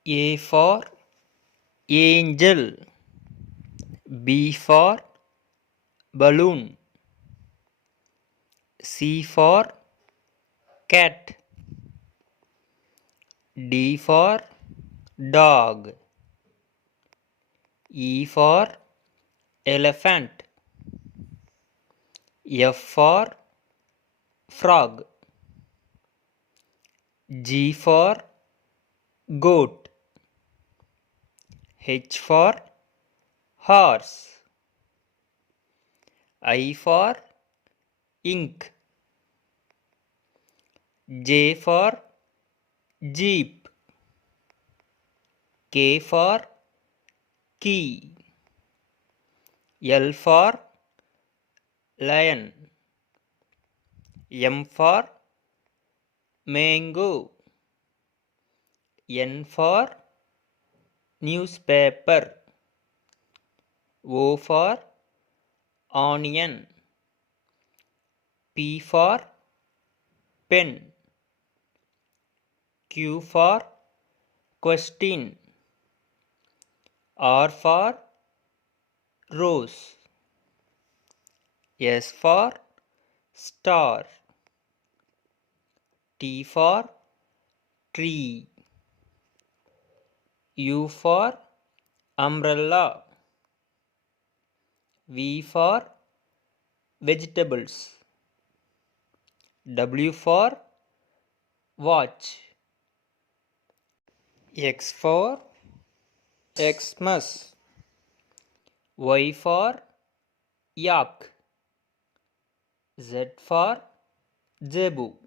A for angel. B for balloon. C for cat. D for dog. E for elephant. F for frog. G for goat. H for horse. I for ink. J for jeep. K for key. L for lion. M for mango. N for newspaper. O for onion. P for pen. Q for question. R for rose. S for star. T for tree. U for umbrella. V for vegetables. W for watch. X for Xmas. Y for yak. Z for zebu.